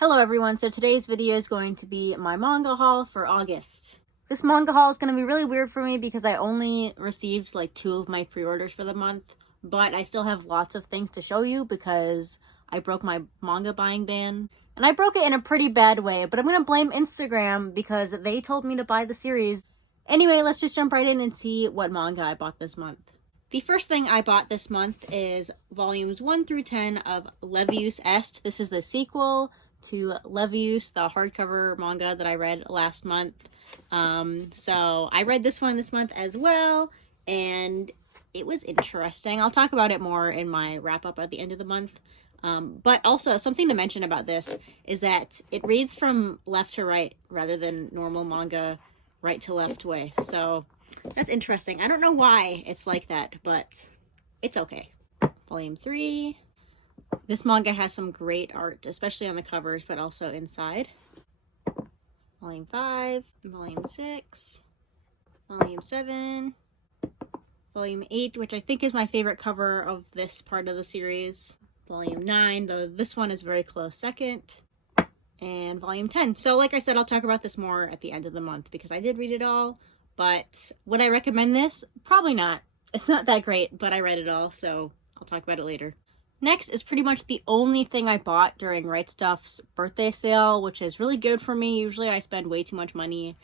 Hello everyone, so today's video is going to be my manga haul for August. This manga haul is going to be really weird for me because I only received like 2 of my pre-orders for the month, but I still have lots of things to show you because I broke my manga buying ban. And I broke it in a pretty bad way, but I'm going to blame Instagram because they told me to buy the series. Anyway, let's just jump right in and see what manga I bought this month. The first thing I bought this month is volumes 1 through 10 of Levius Est. This is the sequel to Levius, the hardcover manga that I read last month. So I read this one this month as well, and it was interesting. I'll talk about it more in my wrap-up at the end of the month. But also, something to mention about this is that it reads from left to right rather than normal manga right to left way. So that's interesting. I don't know why it's like that, but it's okay. Volume 3. This manga has some great art, especially on the covers, but also inside. Volume 5, Volume 6, Volume 7, Volume 8, which I think is my favorite cover of this part of the series. Volume 9, though this one is very close second. And Volume 10. So like I said, I'll talk about this more at the end of the month because I did read it all. But would I recommend this? Probably not. It's not that great, but I read it all, so I'll talk about it later. Next is pretty much the only thing I bought during Right Stuff's birthday sale, which is really good for me. Usually I spend way too much money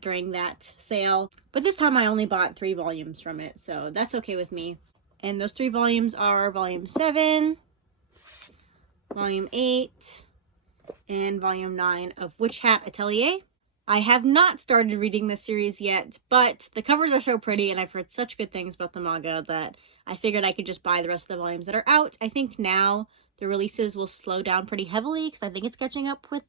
during that sale. But this time I only bought 3 volumes from it, so that's okay with me. And those 3 volumes are Volume 7, Volume 8, and Volume 9 of Witch Hat Atelier. I have not started reading this series yet, but the covers are so pretty and I've heard such good things about the manga that I figured I could just buy the rest of the volumes that are out. I think now the releases will slow down pretty heavily because I think it's catching up with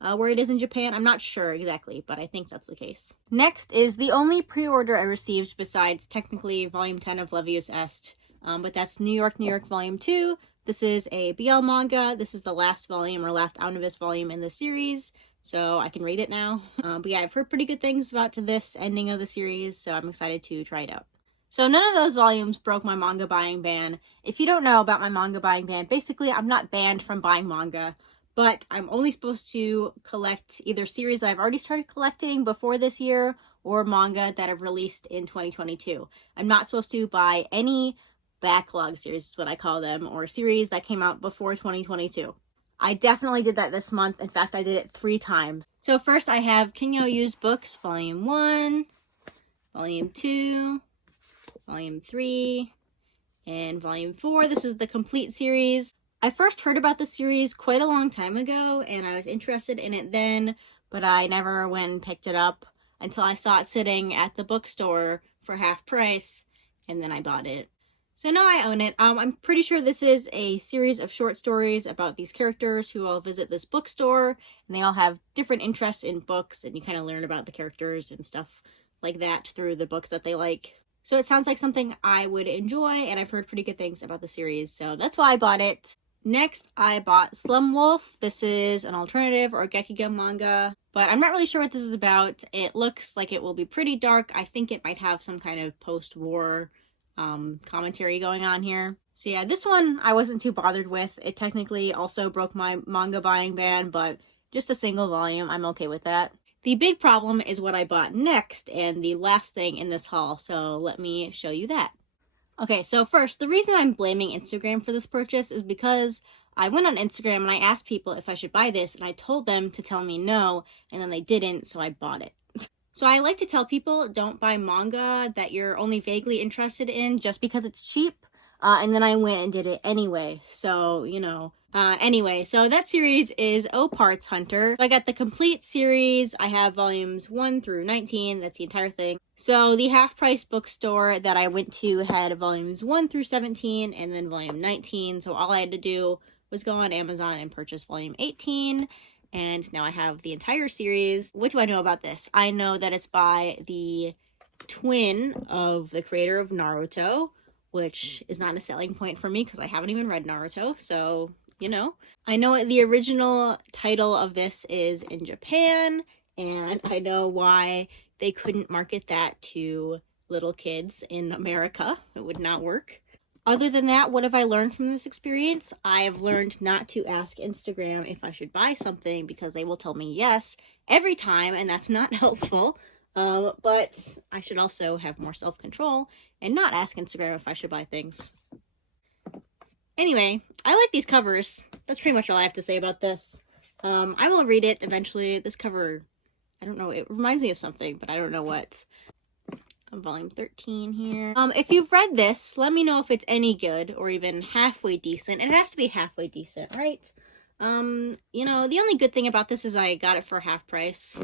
where it is in Japan. I'm not sure exactly, but I think that's the case. Next is the only pre-order I received besides technically Volume 10 of Levius Est, but that's New York, New York Volume 2. This is a BL manga. This is the last volume or last omnibus volume in the series, so I can read it now. But yeah, I've heard pretty good things about this ending of the series, so I'm excited to try it out. So none of those volumes broke my manga buying ban. If you don't know about my manga buying ban, basically I'm not banned from buying manga, but I'm only supposed to collect either series that I've already started collecting before this year or manga that I've released in 2022. I'm not supposed to buy any backlog series, is what I call them, or series that came out before 2022. I definitely did that this month. In fact, I did it 3 times. So first I have Kinyo Used Books, Volume 1, Volume 2, Volume 3, and Volume 4. This is the complete series. I first heard about the series quite a long time ago, and I was interested in it then, but I never went and picked it up until I saw it sitting at the bookstore for half price, and then I bought it. So now I own it. I'm pretty sure this is a series of short stories about these characters who all visit this bookstore, and they all have different interests in books, and you kind of learn about the characters and stuff like that through the books that they like. So it sounds like something I would enjoy, and I've heard pretty good things about the series, so that's why I bought it. Next, I bought Slum Wolf. This is an alternative or Gekiga manga, but I'm not really sure what this is about. It looks like it will be pretty dark. I think it might have some kind of post-war commentary going on here. So yeah, this one I wasn't too bothered with. It technically also broke my manga buying ban, but just a single volume, I'm okay with that. The big problem is what I bought next and the last thing in this haul, so let me show you that. Okay, so first, the reason I'm blaming Instagram for this purchase is because I went on Instagram and I asked people if I should buy this, and I told them to tell me no, and then they didn't, so I bought it. So I like to tell people don't buy manga that you're only vaguely interested in just because it's cheap, and then I went and did it anyway, so, you know. Anyway, so that series is O Parts Hunter. I got the complete series. I have volumes 1 through 19. That's the entire thing. So the half-price bookstore that I went to had volumes 1 through 17 and then volume 19. So all I had to do was go on Amazon and purchase volume 18. And now I have the entire series. What do I know about this? I know that it's by the twin of the creator of Naruto, which is not a selling point for me because I haven't even read Naruto, so, you know. I know the original title of this is in Japan, and I know why they couldn't market that to little kids in America. It would not work. Other than that, what have I learned from this experience? I've learned not to ask Instagram if I should buy something because they will tell me yes every time, and that's not helpful. But I should also have more self-control and not ask Instagram if I should buy things. Anyway, I like these covers. That's pretty much all I have to say about this. I will read it eventually. This cover, I don't know, it reminds me of something, but I don't know what. Volume 13 here. If you've read this, let me know if it's any good or even halfway decent. It has to be halfway decent, right? You know, the only good thing about this is I got it for half price.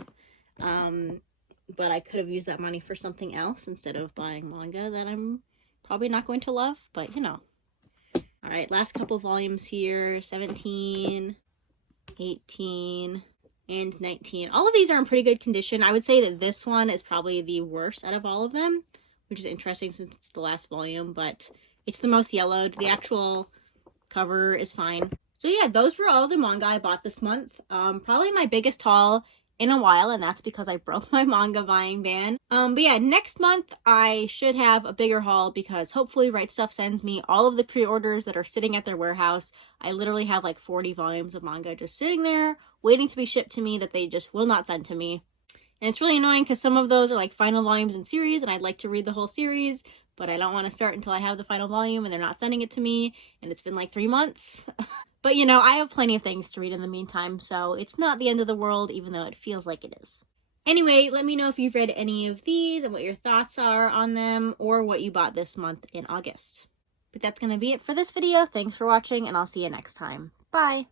But I could have used that money for something else instead of buying manga that I'm probably not going to love, but you know. Alright, last couple volumes here, 17, 18, and 19. All of these are in pretty good condition. I would say that this one is probably the worst out of all of them, which is interesting since it's the last volume, but it's the most yellowed. The actual cover is fine. So yeah, those were all the manga I bought this month. Probably my biggest haul in a while, and that's because I broke my manga buying ban. But yeah, next month I should have a bigger haul because hopefully Right Stuff sends me all of the pre-orders that are sitting at their warehouse. I literally have like 40 volumes of manga just sitting there waiting to be shipped to me that they just will not send to me. And it's really annoying because some of those are like final volumes in series and I'd like to read the whole series, but I don't want to start until I have the final volume and they're not sending it to me, and it's been like 3 months. But you know, I have plenty of things to read in the meantime, so it's not the end of the world, even though it feels like it is. Anyway, let me know if you've read any of these and what your thoughts are on them, or what you bought this month in August. But that's going to be it for this video. Thanks for watching, and I'll see you next time. Bye!